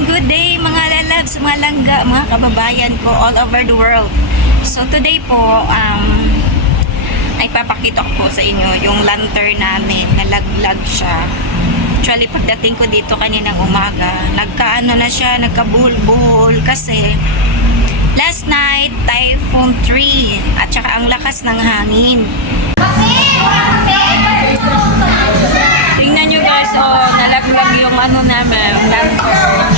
Good day mga lalabs, mga langga, mga kababayan ko all over the world. So today po, ay papakita ko po sa inyo yung lantern namin, nalaglag siya. Actually, pagdating ko dito kaninang umaga, nagkaano na siya, nagkabuhol-buhol kasi last night, Typhoon 3 at saka ang lakas ng hangin. Tingnan nyo guys, oh, nalaglag yung ano namin, lantern.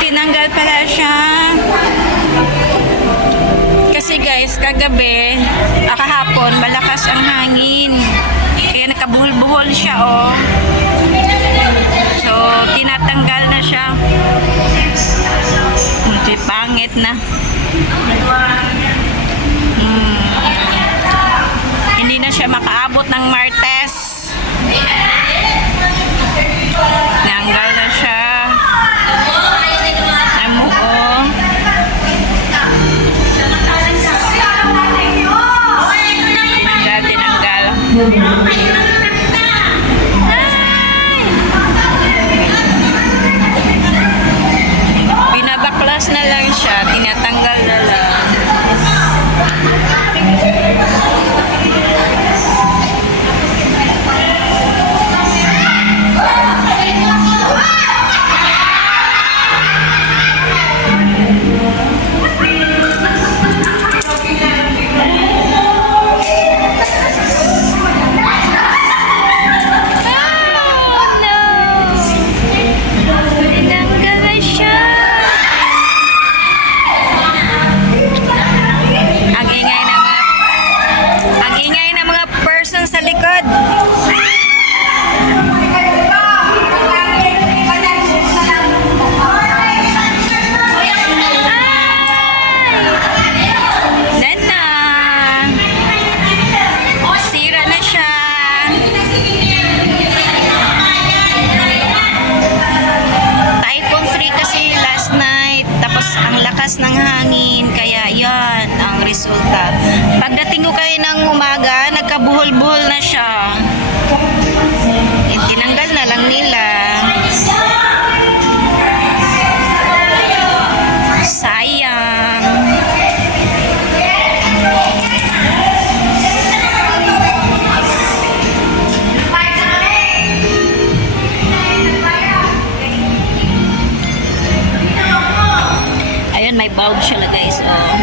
Tinanggal pala siya. Kasi guys, kagabi, kahapon, malakas ang hangin. Kaya nakabuhol-buhol siya, oh. So, tinatanggal na siya. Hindi, pangit na. Hindi na siya makaabot ng Martes. Nanggal na siya. Binabaklas na lang siya, tinatanggal na lang. Sa likod. Nana. Sira na siya. Typhoon 3 kasi last night. Tapos ang lakas ng hangin. Kaya yan ang resulta. Pagdating ko kayo ng umaga, nagkabuhol-buhol na siya. Tinanggal na lang nila. Sayang. Ayun, may bulb siya guys. Oh.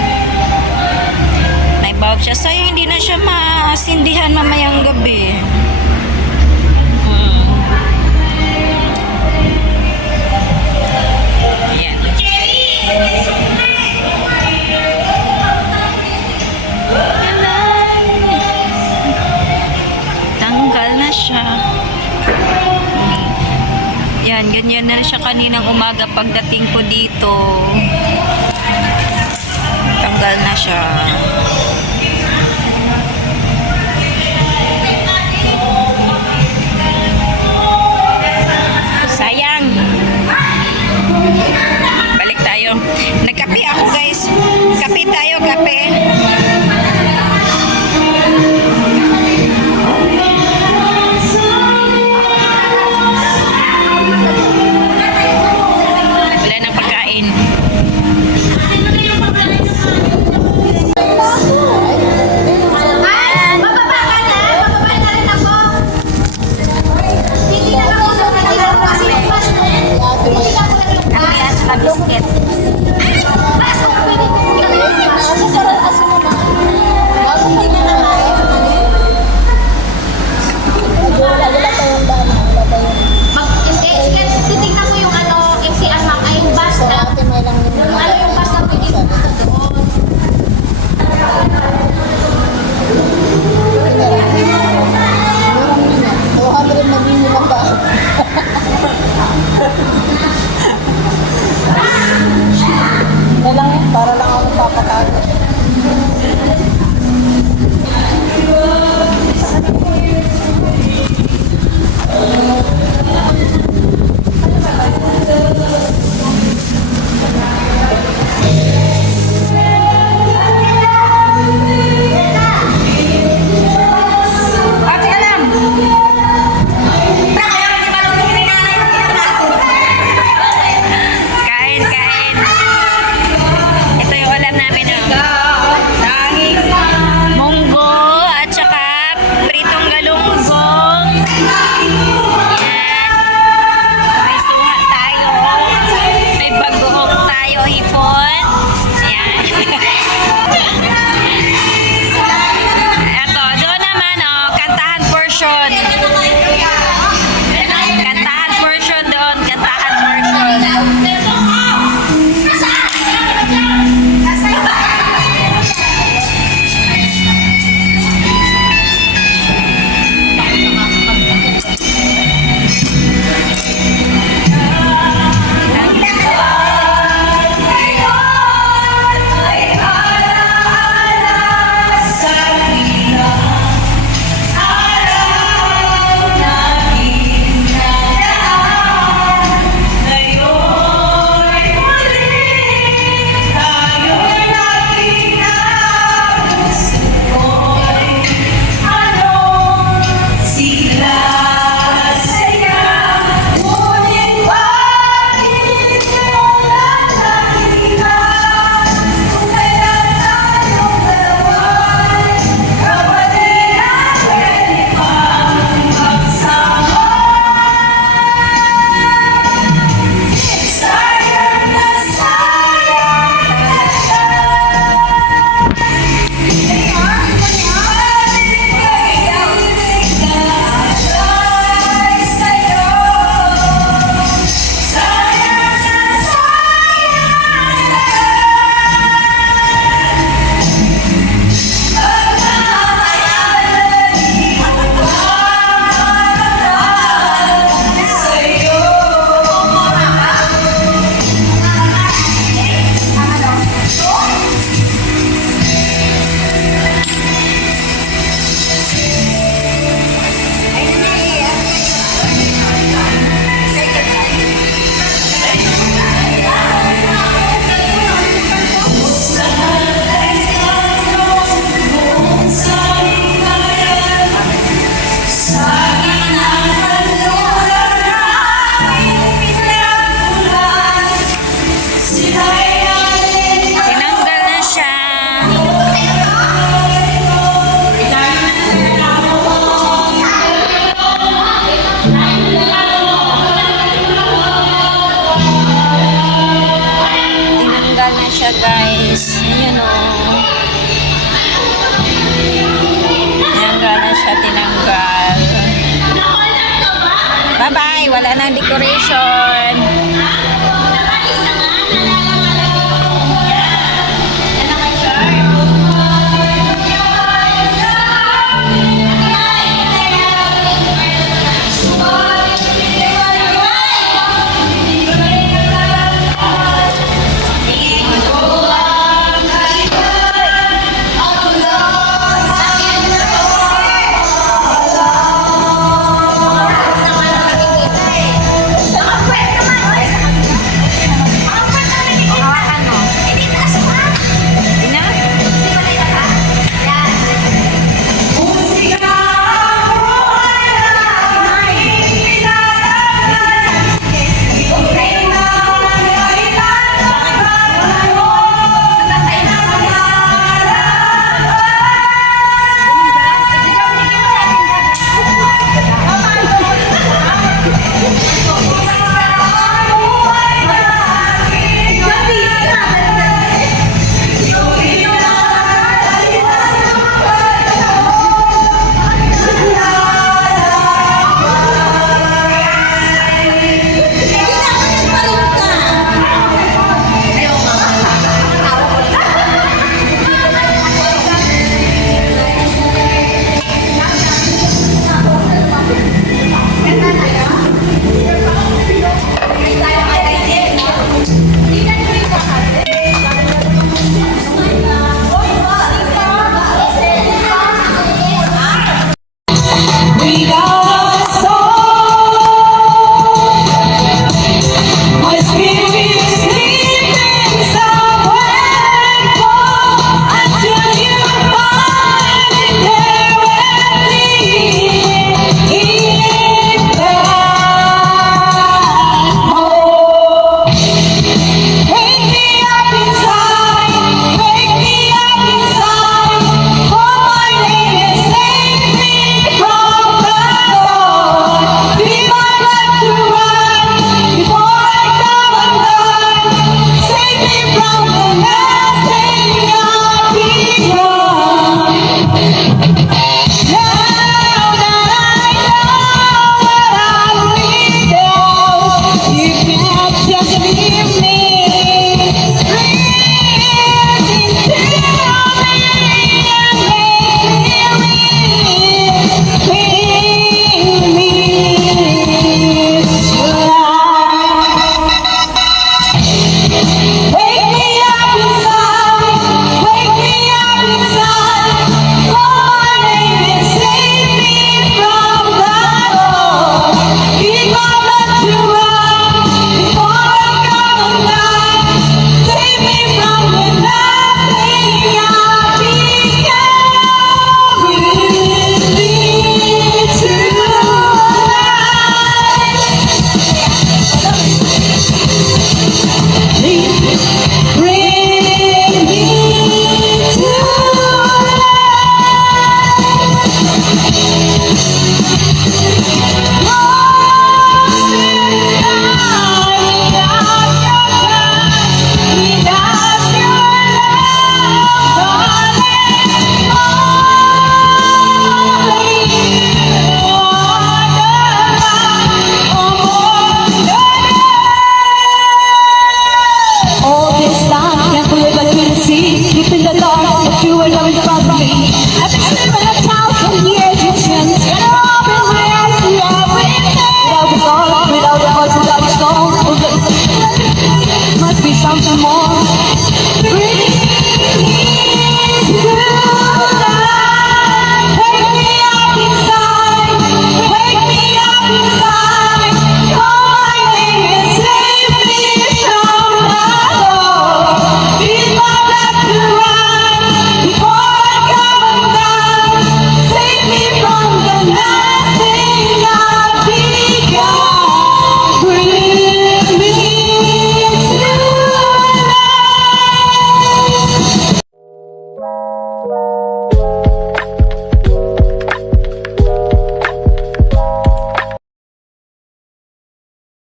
May bulb siya. Sayang hindi na siya masindihan mamayang gabi. Ayan. Tanggal na siya. Yan, ganyan na siya kaninang umaga pagdating ko dito. Tanggal na siya. Sayang. Balik tayo. Nagkape ako guys. Kape tayo, kape. Wala nang pagkain. siya, guys. Ayan o. Tinanggal na siya, tinanggal. Bye-bye! Wala nang decoration.